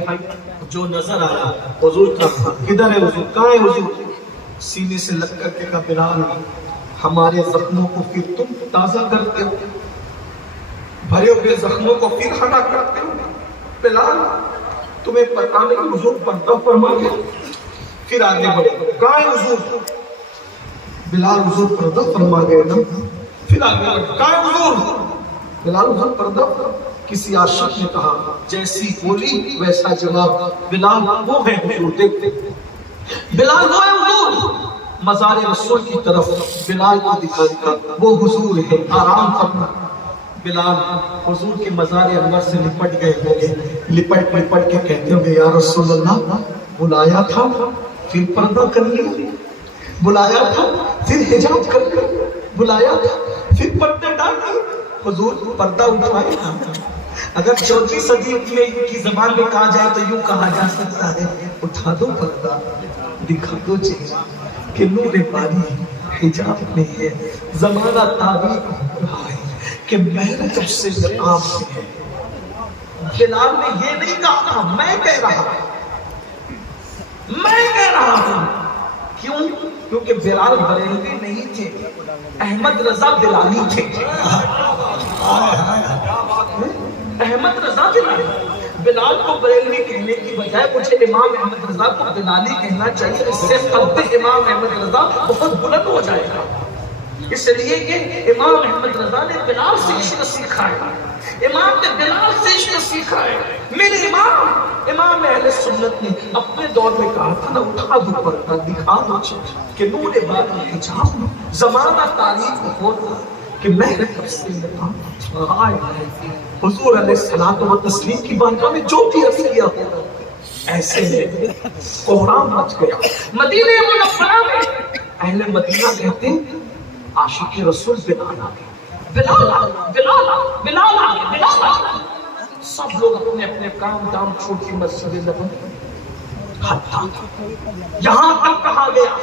جو نظر آیا, حضور کا کدھر ہے حضور, کہاں ہے حضور. سینے سے لگ کر کے کہا بلال ہمارے زخموں کو پھر تم تازہ کرتے ہو, بھرے ہوئے زخموں کو پھر ہٹا کرتے ہو. بلال تمہیں پتہ نہیں حضور پردہ فرما گئے. پھر آگے بڑھے, کہاں ہے حضور. بلال حضور پردہ فرما گئے نا. پھر آگے بڑھے, کہاں ہے حضور. بلال حضور پردہ. کسی عاشق نے کہا جیسی بولی ویسا جواب, بلال وہ ہے حضور. دیکھتے بلال وہ ہے حضور. مزار رسول کی طرف بلال کو دکھا دیا, وہ حضور ہے, آرام کرنا. بلال حضور کے مزار انور سے لپٹ گئے ہوں گے, لپٹ کے کہتے ہوں گے یا رسول اللہ بلایا تھا پھر پردہ کر لیا, بلایا تھا پھر حجاب کر لیا, بلایا تھا پھر پردے ڈال لیے. حضور پردہ اٹھائے. اگر 14 صدی کی زبان میں کہا جائے تو یوں کہا جا سکتا ہے اٹھا دو پردہ, دکھا دو چہرہ کہ نور باری حجاب میں ہے. زمانہ تاریخ ہو رہا ہے کہ محنت جب سے مقام میں ہے. بلال نے یہ نہیں کہا, میں کہہ رہا ہوں. کیوں؟ کیونکہ بلال بریلوی نہیں تھے, احمد رضا بلالی تھے. احمد رضا بلالی. بلال کو بریلوی کہنے کی بجائے مجھے امام احمد رضا کو بلالی کہنا چاہیے، اس سے قد امام احمد رضا بہت بلند ہو جائے گا، اس لیے کہ امام احمد رضا نے بلال سے عشق سیکھا ہے، امام نے بلال سے عشق سیکھا ہے۔ میرے امام اہل سنت نے اپنے دور میں کہا تھا نا، اٹھا دو پردہ دکھا دو کہ نور باقی حجاب، زمانہ تاریخ ہوتا کہ میں حضور علیہ الصلوۃ والتسلیم کی بارگاہ میں جو بھی عرض کیا ہوگا، ایسے میں کوہرام مچ گیا مدینہ منورہ میں۔ اہل مدینہ کہتے ہیں عاشق رسول بلال آ گئے، بلال آ گئے، بلال آ گئے، بلال آ گئے، بلال آ گئے۔ سب لوگ اپنے اپنے کام دام چھوڑ کے مسجد نبوی، حتیٰ یہاں تک کہا گیا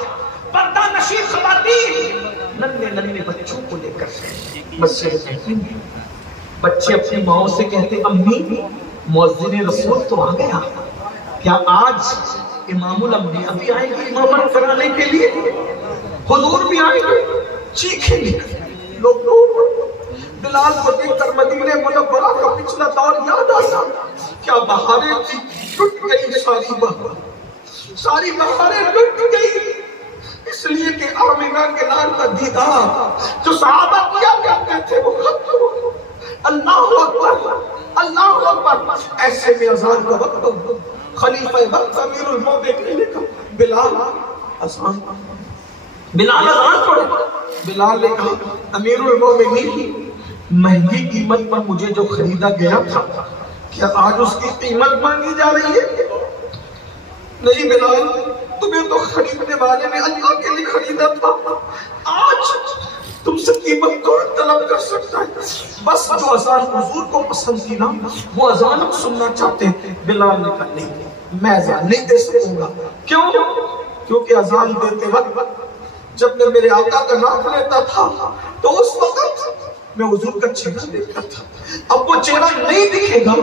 پردہ نشین خواتین ننھے ننھے بچوں کو لے کر مسجد نبوی، بچے اپنی ماں سے کہتے امی مؤذن رسول تو آ گیا، کیا آج امام الانبیاء بھی آئیں گے امامت کرانے کے لیے، حضور بھی آئیں گے؟ چیخیں گے لوگ۔ بلال کو دیکھ کر مدینہ منورہ کا پچھلا دور یاد آیا، کیا بہاریں تھی، ٹوٹ گئی ساری بہاریں ٹوٹ گئی، اس لیے کہ آمنہ کے لال کا دیدار جو صحابہ کیا کرتے تھے وہ ختم ہو۔ اللہ اکبر، اللہ اکبر۔ ایسے میں اذان کا وقت، خلیفہ وقت امیر المومنین نے کہا بلال اذان، بلال اذان پڑھو۔ بلال نے کہا امیر المومنین مہنگی قیمت پر مجھے جو خریدا گیا تھا کیا آج اس کی قیمت مانگی جا رہی ہے؟ نہیں بلال، تمہیں تو خریدنے والے نے اللہ کے لیے خریدا تھا، آج تم سے قیمت کون طلب کر سکتا ہے؟ بس جو اذان حضور کو پسند تھی نا وہ اذان ہم سننا چاہتے ہیں۔ بلال نے کہا نہیں، میں اذان نہیں دے سکوں گا۔ کیوں؟ کیونکہ اذان دیتے وقت جب میں میرے آقا کا نام لیتا تھا تو اس وقت میں حضور کا چہرہ دیکھتا تھا، اب وہ چہرہ نہیں دکھے گا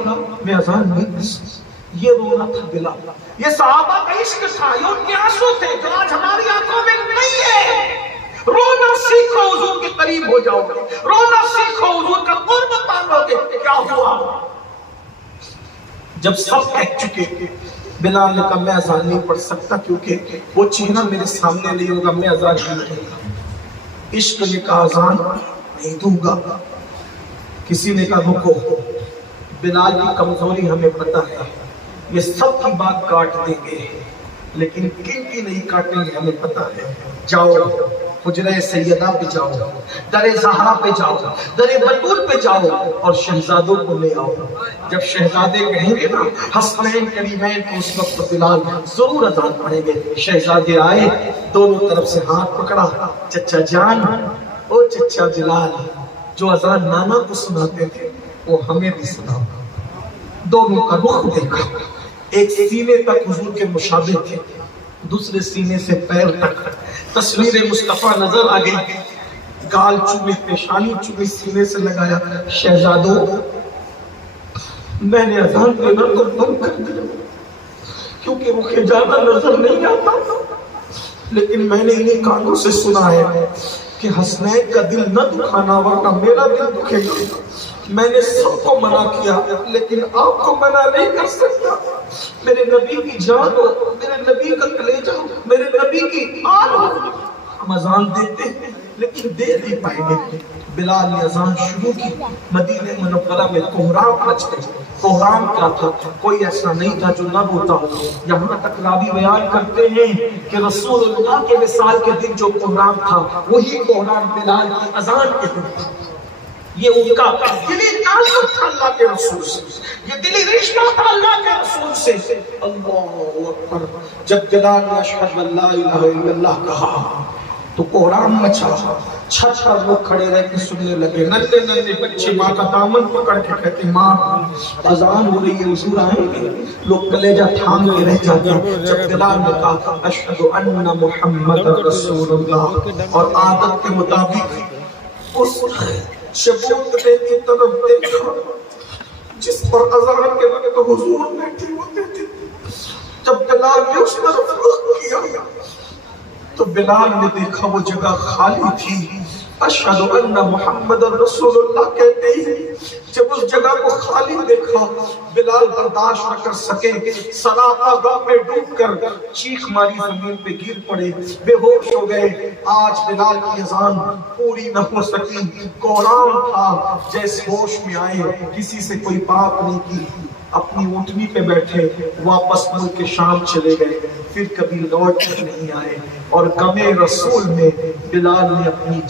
میں اذان نہیں دے سکتا۔ یہ رونا تھا بلال، یہ صحابہ کا عشق تھا، یہ ان کے آنسو تھے جو آج ہماری آنکھوں میں نہیں ہے۔ رونا سیکھو، حضور کے قریب ہو جاؤ گے، رونا سیکھو، حضور کا قرب پالو گے۔ کیا ہوا جب سب کہہ چکے بلال نے کہا میں اذان نہیں پڑھ سکتا کیونکہ وہ چہرہ میرے سامنے نہیں ہوگا، میں اذان نہیں دوں گا۔ عشق نے کہا اذان نہیں دوں گا۔ کسی نے کہا رکو، بلال کی کمزوری ہمیں پتہ ہے، یہ سب کی بات کاٹ دیں گے لیکن کن کی نہیں کاٹیں گے ہمیں پتہ ہے۔ جاؤ حجرہ سیدہ پہ جاؤ، در زہرا پہ جاؤ، در بطول پہ جاؤ اور شہزادوں کو لے آؤ۔ جب شہزادے کہیں گے نا حسنین کریمین تو اس وقت بلال ضرور اذان پڑھیں گے۔ شہزادے آئے، دونوں طرف سے ہاتھ پکڑا، چچا جان، او چچا بلال، جو اذان نانا کو سناتے تھے وہ ہمیں بھی سناؤ۔ دونوں کا رخ دیکھا، ایک سینے تک حضور کے مشابہ تھے، دوسرے سینے سے پیر تک تصویر مصطفیٰ نظر آ گئی۔ گال چومی، پیشانی چومی، سینے سے لگایا۔ شہزادوں میں نے اذان دینا تو بند کر دیا کیونکہ مجھے زیادہ نظر نہیں آتا، لیکن میں نے انہیں کانوں سے سنا ہے کہ حسنین کا دل نہ دکھانا ورنہ میرا دل دکھے گا۔ میں نے سب کو منع کیا لیکن آپ کو منع نہیں کر سکتا۔ میرے نبی کی جان ہو، میرے نبی کا کلیجہ ہو، میرے نبی کی آن ہو، ہم اذان دیتے ہیں لیکن دے نہیں پائیں گے۔ بلال نے اذان شروع کی، مدینہ منورہ میں کوہرام مچ گئی۔ کوہرام کیا تھا؟ کوئی ایسا نہیں تھا جو نہ روتا ہو۔ یہاں تک راوی بیان کرتے ہیں کہ رسول اللہ کے وصال کے دن جو کوہرام تھا وہی کوہرام بلال کی اذان کے دن تھا۔ یہ ان کا دلی تعلق تھا اللہ کے رسول سے، یہ دلی رشتہ تھا اللہ کے رسول سے۔ اللہ اکبر۔ جب بلال نے اشہد ان لا الہ الا اللہ کہا تو کوہرام مچا، چھت پر لوگ کھڑے رہ کے سننے لگے۔ ننھے ننھے بچے ماں کا دامن پکڑ کے کہتے ماں اذان ہو رہی ہے، حضور آئیں گے۔ لوگ کلیجہ تھام کے رہ جاتے۔ جب بلال نے کہا اشہد ان محمد رسول اللہ اور عادت کے مطابق اس چبوترے کی طرف دیکھا جس پر اذان کے وقت حضور بیٹھے ہوتے تھے۔ جب بلال نے اس طرف رخ کیا تو بلال نے دیکھا وہ جگہ خالی تھی۔ اشہد ان محمد رسول اللہ کہتے ہی جب اس جگہ کو خالی دیکھا بلال برداشت نہ کر سکے، صراخہ غم میں ڈوب کر چیخ ماری، زمین پہ گر پڑے، بے ہوش ہو گئے۔ آج بلال کی اذان پوری نہ ہو سکی، کوہرام تھا، جیسے ہوش میں آئے کسی سے کوئی بات نہیں کی، اپنی اونٹنی پہ بیٹھے واپس ملک شام چلے گئے، پھر کبھی لوٹ کر نہیں آئے۔ اور غم رسول میں بلال نے اپنی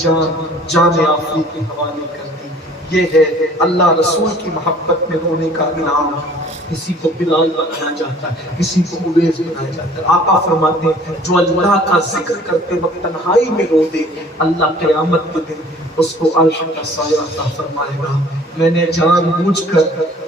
جان آفری کے حوالے کر دی۔ یہ ہے اللہ رسول کی محبت میں رونے کا انعام۔ کسی کو بلال بنایا جاتا ہے، کسی کو اویس بنایا جاتا ہے۔ آقا فرماتے ہیں جو اللہ کا ذکر کرتے وقت تنہائی میں رو دے، اللہ قیامت کے دن اس کو عرش کا سایہ عطا فرمائے گا۔ میں نے جان بوجھ کر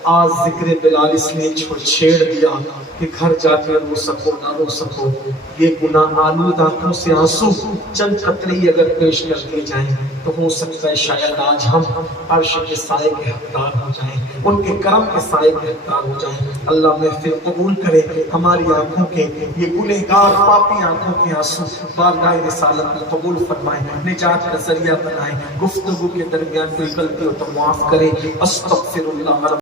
آج ذکر بلال اس لیے چھیڑ دیا کہ گھر جا کر رو سکو نہ رو سکو، یہ گناہ آلود آنکھوں سے آنسو چند قطرے اگر پیش کر دیے جائیں تو ہو سکتا ہے شاید آج ہم عرش کے سائے کے حقدار ہو جائیں، ان کے کرم کے سائے کے حقدار ہو جائیں۔ اللہ محفل قبول کرے، ہماری آنکھوں کے یہ گنہگار پاپی آنکھوں کے آنسو بارگاہ رسالت میں قبول فرمائے، نجات کا ذریعہ بنائے۔ گفتگو کے درمیان کوئی غلطی ہو تو معاف کرے۔ استغفر اللہ